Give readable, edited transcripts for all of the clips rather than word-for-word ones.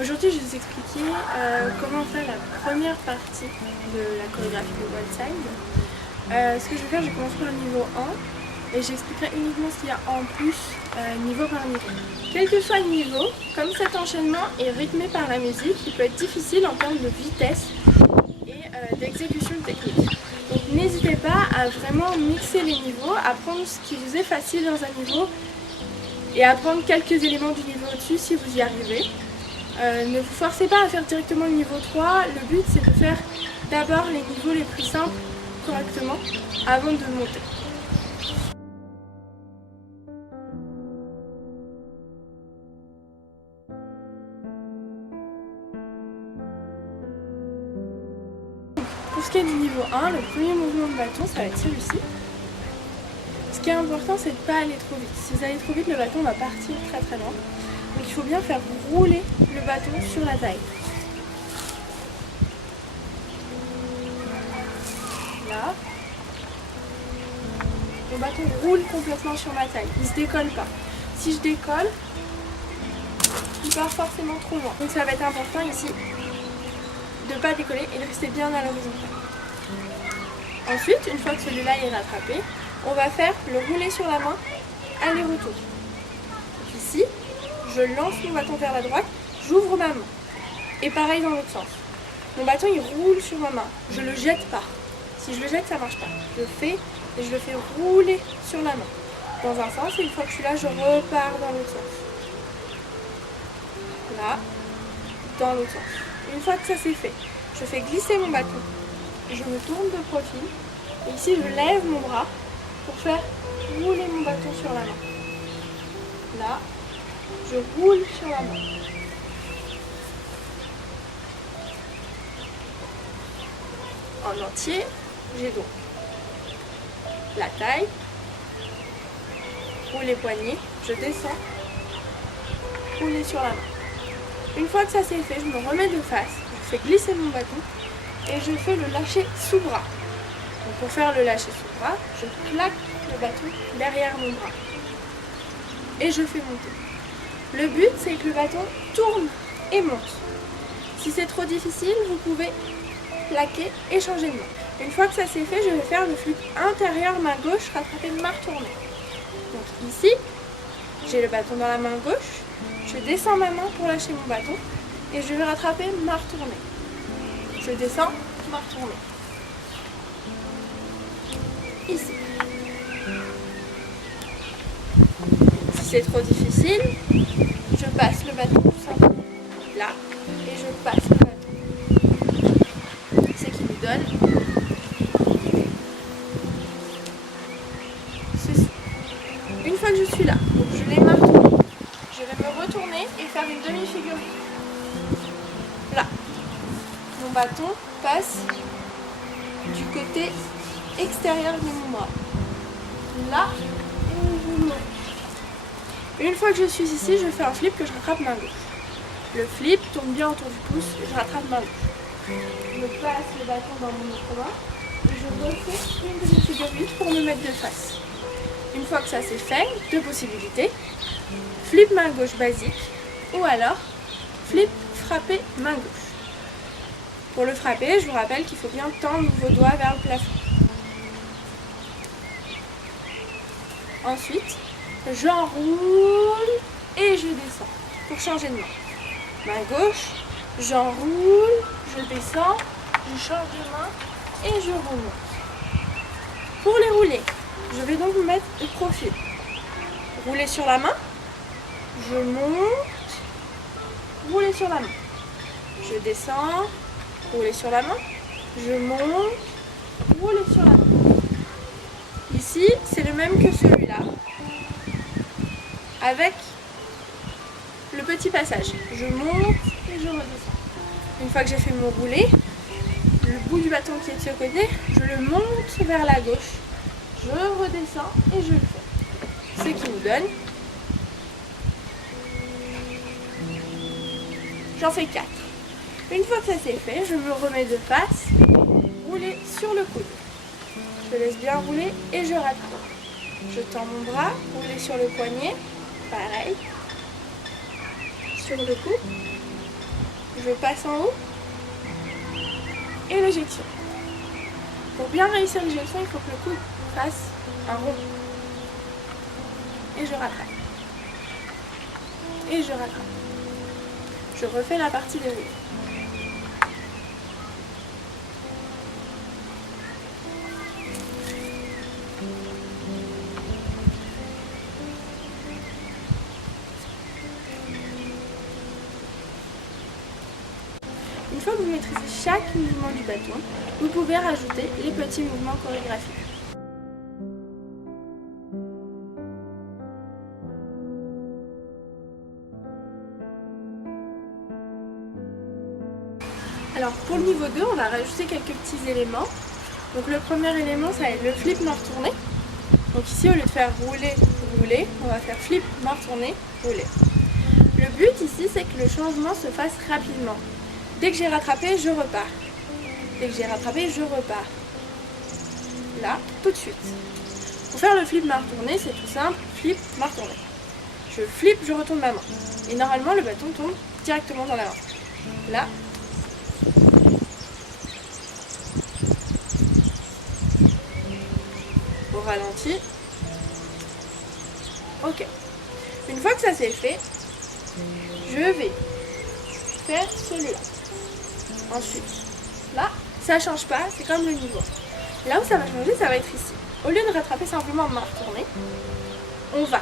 Aujourd'hui, je vais vous expliquer comment faire la première partie de la chorégraphie de Wildside. Ce que je vais faire, je commence par le niveau 1 et j'expliquerai uniquement ce qu'il y a en plus niveau par niveau. Quel que soit le niveau, comme cet enchaînement est rythmé par la musique, il peut être difficile en termes de vitesse et d'exécution technique. Donc n'hésitez pas à vraiment mixer les niveaux, à prendre ce qui vous est facile dans un niveau et à prendre quelques éléments du niveau au-dessus si vous y arrivez. Ne vous forcez pas à faire directement le niveau 3, le but c'est de faire d'abord les niveaux les plus simples correctement avant de monter. Pour ce qui est du niveau 1, le premier mouvement de bâton ça va être celui-ci. Ce qui est important c'est de ne pas aller trop vite. Si vous allez trop vite, le bâton va partir très très loin. Donc il faut bien faire rouler le bâton sur la taille. Là. Le bâton roule complètement sur ma taille. Il ne se décolle pas. Si je décolle, il part forcément trop loin. Donc ça va être important ici de ne pas décoller et de rester bien à l'horizontale. Ensuite, une fois que celui-là est rattrapé, on va faire le rouler sur la main, aller-retour. Ici, je lance mon bâton vers la droite, j'ouvre ma main. Et pareil dans l'autre sens. Mon bâton il roule sur ma main, je ne le jette pas. Si je le jette, ça ne marche pas. Je le fais et je le fais rouler sur la main. Dans un sens, et une fois que je suis là, je repars dans l'autre sens. Là, dans l'autre sens. Une fois que ça c'est fait, je fais glisser mon bâton. Je me tourne de profil. Et ici, je lève mon bras pour faire rouler mon bâton sur la main. Là, je roule sur la main. En entier, j'ai donc la taille, roule les poignets, je descends, rouler sur la main. Une fois que ça c'est fait, je me remets de face, je fais glisser mon bâton et je fais le lâcher sous bras. Donc pour faire le lâcher sous bras, je plaque le bâton derrière mon bras et je fais monter. Le but c'est que le bâton tourne et monte. Si c'est trop difficile, vous pouvez plaquer et changer de main. Une fois que ça c'est fait, je vais faire le flip intérieur main gauche, rattraper main retournée. Donc ici, j'ai le bâton dans la main gauche, je descends ma main pour lâcher mon bâton et je vais rattraper main retournée. Je descends, main retournée. Ici. Si c'est trop difficile, je passe le bâton tout simplement là et je passe le bâton. Ce qui nous donne ceci. Une fois que je suis là, donc je l'ai main retournée, je vais me retourner et faire une demi-figure. Là. Mon bâton passe du côté extérieur de mon bras. Là, et je monte. Une fois que je suis ici, je fais un flip que je rattrape main gauche. Le flip tourne bien autour du pouce, je rattrape main gauche. Je passe le bâton dans mon autre main et je refais une demi-figure 8 pour me mettre de face. Une fois que ça c'est fait, deux possibilités. Flip main gauche basique ou alors flip frappé main gauche. Pour le frapper, je vous rappelle qu'il faut bien tendre vos doigts vers le plafond. Ensuite, j'enroule et je descends pour changer de main. Main gauche, j'enroule, je descends, je change de main et je remonte. Pour les rouler, je vais donc me mettre de profil. Rouler sur la main, je monte, rouler sur la main. Je descends, rouler sur la main, je monte, rouler sur la main. Ici, c'est le même que celui-là, avec le petit passage. Je monte et je redescends. Une fois que j'ai fait mon roulé, le bout du bâton qui est de ce côté, je le monte vers la gauche. Je redescends et je le fais. Ce qui nous donne, j'en fais 4. Une fois que ça c'est fait, je me remets de face, rouler sur le coude. Je laisse bien rouler et je rattrape. Je tends mon bras, rouler sur le poignet, pareil, sur le cou, je passe en haut et l'éjection. Pour bien réussir l'éjection, il faut que le coude fasse un rond. Et je rattrape. Et je rattrape. Je refais la partie déroulée. Une fois que vous maîtrisez chaque mouvement du bâton, vous pouvez rajouter les petits mouvements chorégraphiques. Alors pour le niveau 2, on va rajouter quelques petits éléments. Donc le premier élément, ça va être le flip main retournée. Donc ici, au lieu de faire rouler, rouler, on va faire flip main retournée, rouler. Le but ici, c'est que le changement se fasse rapidement. Dès que j'ai rattrapé, je repars. Dès que j'ai rattrapé, je repars. Là, tout de suite. Pour faire le flip main retournée, c'est tout simple, flip main retournée. Je flippe, je retourne ma main. Et normalement, le bâton tombe directement dans la main. Là. Au ralenti. Ok. Une fois que ça c'est fait, je vais faire celui-là. Ensuite, là, ça change pas, c'est comme le niveau. Là où ça va changer, ça va être ici. Au lieu de rattraper simplement main retournée, on va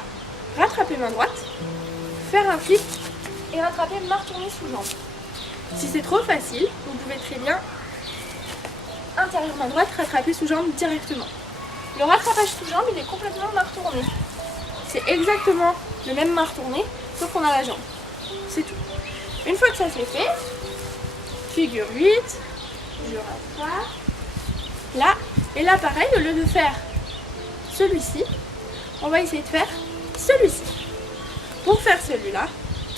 rattraper main droite, faire un flip et rattraper main retournée sous jambe. Si c'est trop facile, vous pouvez très bien intérieur main droite rattraper sous jambe directement. Le rattrapage sous jambe, il est complètement main retournée. C'est exactement le même main retournée, sauf qu'on a la jambe. C'est tout. Une fois que ça c'est fait, figure 8, je rattrape. Là, et là pareil, au lieu de faire celui-ci, on va essayer de faire celui-ci. Pour faire celui-là,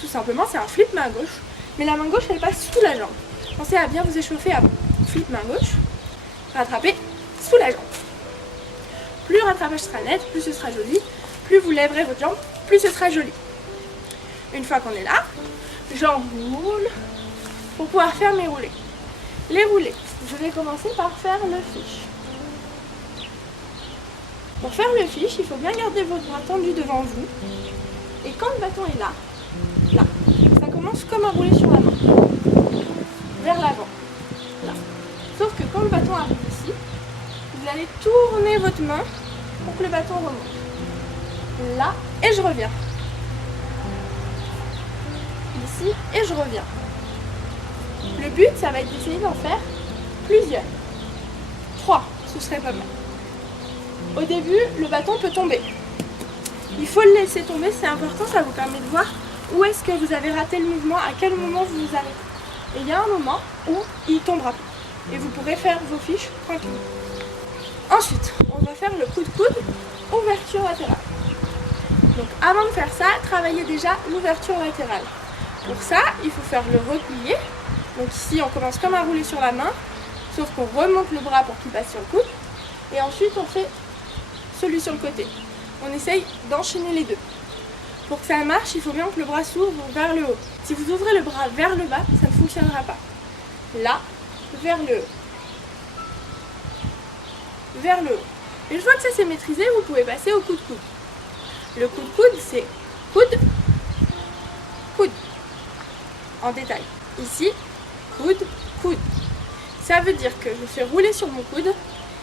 tout simplement, c'est un flip main gauche, mais la main gauche, elle passe sous la jambe. Pensez à bien vous échauffer avant. Flip main gauche, rattraper sous la jambe. Plus le rattrapage sera net, plus ce sera joli. Plus vous lèverez votre jambe, plus ce sera joli. Une fois qu'on est là, j'enroule pour pouvoir faire mes roulés. Les roulés, je vais commencer par faire le fiche. Pour faire le fiche, il faut bien garder votre bras tendu devant vous. Et quand le bâton est là, ça commence comme à rouler sur la main. Vers l'avant. Là. Sauf que quand le bâton arrive ici, vous allez tourner votre main pour que le bâton remonte. Là, et je reviens. Ici, et je reviens. Le but, ça va être d'essayer d'en faire plusieurs. 3, ce serait pas mal. Au début, le bâton peut tomber. Il faut le laisser tomber, c'est important, ça vous permet de voir où est-ce que vous avez raté le mouvement, à quel moment vous vous arrêtez. Et il y a un moment où il tombera plus. Et vous pourrez faire vos fiches tranquillement. Ensuite, on va faire le coup de coude, ouverture latérale. Donc avant de faire ça, travaillez déjà l'ouverture latérale. Pour ça, il faut faire le replié. Donc ici, on commence comme à rouler sur la main, sauf qu'on remonte le bras pour qu'il passe sur le coude. Et ensuite, on fait celui sur le côté. On essaye d'enchaîner les deux. Pour que ça marche, il faut bien que le bras s'ouvre vers le haut. Si vous ouvrez le bras vers le bas, ça ne fonctionnera pas. Là, vers le haut. Vers le haut. Une fois que ça c'est maîtrisé, vous pouvez passer au coup de coude. Le coup de coude, c'est coude, coude. En détail. Ici, coude, coude. Ça veut dire que je fais rouler sur mon coude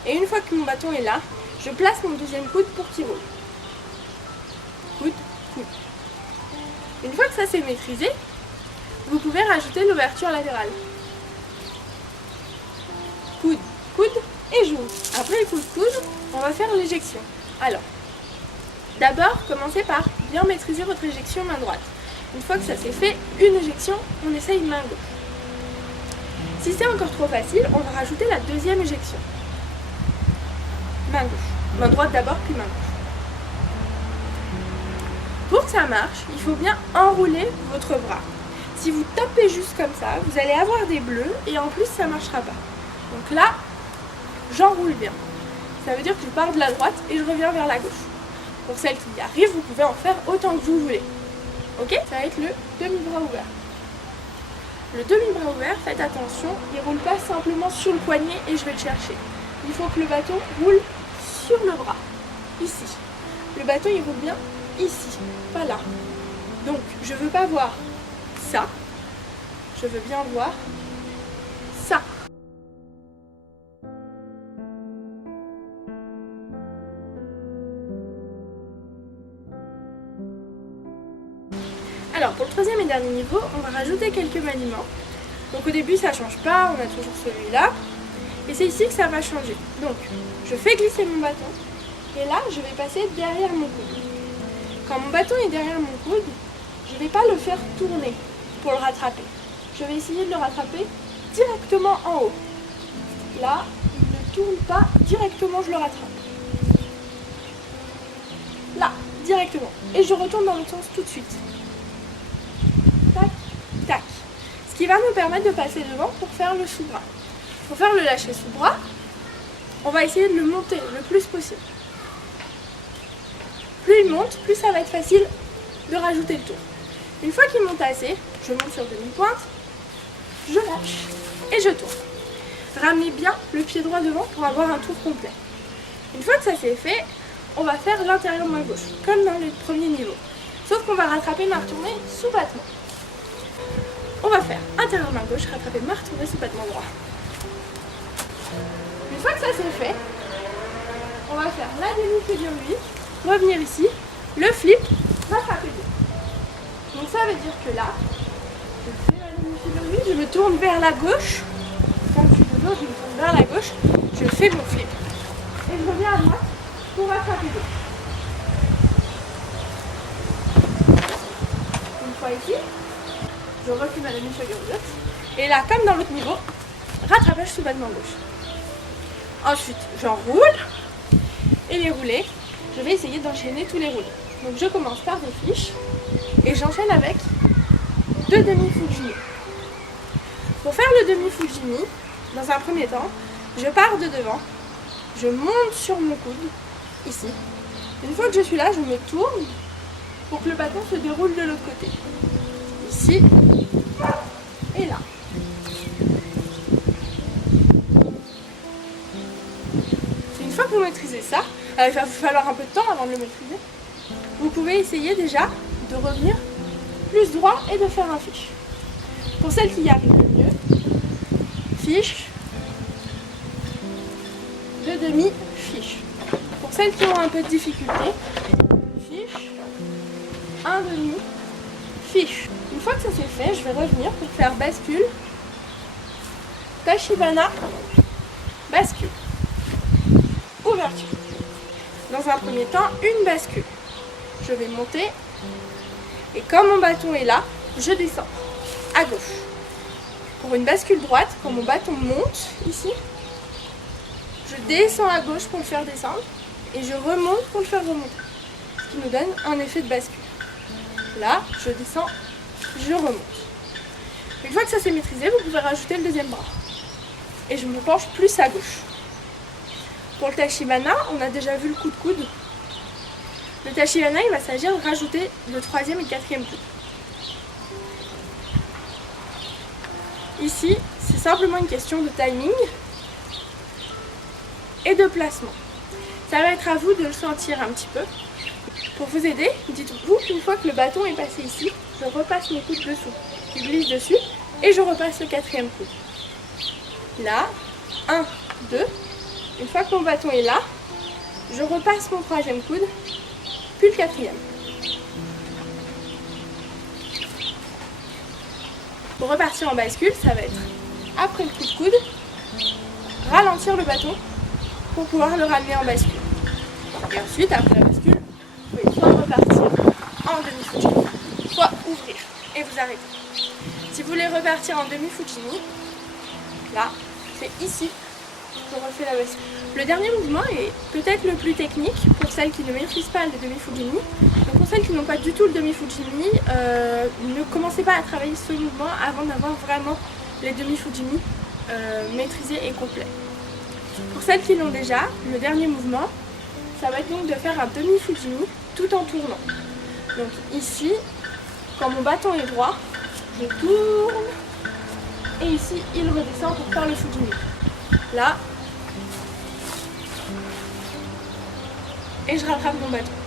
et une fois que mon bâton est là, je place mon deuxième coude pour qu'il roule. Coude, coude. Une fois que ça c'est maîtrisé, vous pouvez rajouter l'ouverture latérale. Coude, coude et joue. Après le coup de coude, on va faire l'éjection. Alors, d'abord, commencez par bien maîtriser votre éjection main droite. Une fois que ça c'est fait, une éjection, on essaye main gauche. Si c'est encore trop facile, on va rajouter la deuxième éjection. Main gauche. Main droite d'abord, puis main gauche. Pour que ça marche, il faut bien enrouler votre bras. Si vous tapez juste comme ça, vous allez avoir des bleus et en plus ça ne marchera pas. Donc là, j'enroule bien. Ça veut dire que je pars de la droite et je reviens vers la gauche. Pour celles qui y arrivent, vous pouvez en faire autant que vous voulez. Ok? Ça va être le demi-bras ouvert. Le demi-bras ouvert, faites attention, il ne roule pas simplement sur le poignet et je vais le chercher. Il faut que le bâton roule sur le bras, ici. Le bâton il roule bien ici, pas là. Donc je ne veux pas voir ça, je veux bien voir ça. Alors pour le troisième et dernier niveau, on va rajouter quelques maniements. Donc au début ça ne change pas, on a toujours celui-là. Et c'est ici que ça va changer. Donc je fais glisser mon bâton et là je vais passer derrière mon coude. Quand mon bâton est derrière mon coude, je ne vais pas le faire tourner pour le rattraper. Je vais essayer de le rattraper directement en haut. Là, il ne tourne pas directement, je le rattrape. Là, directement. Et je retourne dans l'autre sens tout de suite. Tac, tac. Ce qui va me permettre de passer devant pour faire le sous-bras. Pour faire le lâcher sous-bras, on va essayer de le monter le plus possible. Plus il monte, plus ça va être facile de rajouter le tour. Une fois qu'il monte assez, je monte sur demi-pointe, je lâche et je tourne. Ramenez bien le pied droit devant pour avoir un tour complet. Une fois que ça c'est fait, on va faire l'intérieur main gauche, comme dans les premiers niveaux. Sauf qu'on va rattraper ma retournée sous battement. On va faire intérieur main gauche, rattraper ma retournée sous battement droit. Une fois que ça c'est fait, on va faire la demi-figure 8, revenir ici, le flip, rattraper 2. Donc ça veut dire que là, je fais la demi-figure 8, je me tourne vers la gauche. Comme je suis de dos, je me tourne vers la gauche, je fais mon flip. Et je reviens à droite pour rattraper 2. Une fois ici, je recule ma demi-figure 8. Et là, comme dans l'autre niveau, rattrapage sous battement gauche. Ensuite, j'enroule et les roulés, je vais essayer d'enchaîner tous les roulés. Donc je commence par des fiches et j'enchaîne avec 2 demi-Fujimi. Pour faire le demi-Fujimi, dans un premier temps, je pars de devant, je monte sur mon coude, ici. Une fois que je suis là, je me tourne pour que le bâton se déroule de l'autre côté. Ici et là. Une fois que vous maîtrisez ça, il va vous falloir un peu de temps avant de le maîtriser. Vous pouvez essayer déjà de revenir plus droit et de faire un fiche. Pour celles qui y arrivent le mieux, fiche, de demi, fiche. Pour celles qui ont un peu de difficulté, fiche, un demi, fiche. Une fois que ça c'est fait, je vais revenir pour faire bascule, Tachibana, bascule, ouverture. Dans un premier temps, une bascule. Je vais monter et comme mon bâton est là, je descends à gauche. Pour une bascule droite, quand mon bâton monte ici, je descends à gauche pour le faire descendre et je remonte pour le faire remonter. Ce qui nous donne un effet de bascule. Là, je descends, je remonte. Une fois que ça c'est maîtrisé, vous pouvez rajouter le deuxième bras. Et je me penche plus à gauche. Pour le Tachibana, on a déjà vu le coup de coude. Le Tachibana, il va s'agir de rajouter le troisième et le quatrième coude. Ici, c'est simplement une question de timing et de placement. Ça va être à vous de le sentir un petit peu. Pour vous aider, dites-vous qu'une fois que le bâton est passé ici, je repasse mon coude dessous. Je glisse dessus et je repasse le quatrième coude. Là, 1, 2. Une fois que mon bâton est là, je repasse mon troisième coude, puis le quatrième. Pour repartir en bascule, ça va être, après le coup de coude, ralentir le bâton pour pouvoir le ramener en bascule. Et ensuite, après la bascule, vous pouvez soit repartir en demi-Fujimi, soit ouvrir et vous arrêtez. Si vous voulez repartir en demi-Fujimi, là, c'est ici. Je refais la bascule. Le dernier mouvement est peut-être le plus technique pour celles qui ne maîtrisent pas le demi-Fujimi. Donc pour celles qui n'ont pas du tout le demi-Fujimi, ne commencez pas à travailler ce mouvement avant d'avoir vraiment les demi-Fujimi maîtrisés et complets. Pour celles qui l'ont déjà, le dernier mouvement, ça va être donc de faire un demi-Fujimi tout en tournant. Donc ici, quand mon bâton est droit, je tourne Et ici, il redescend pour faire le fujimi. Là. Et je rattrape mon bâton.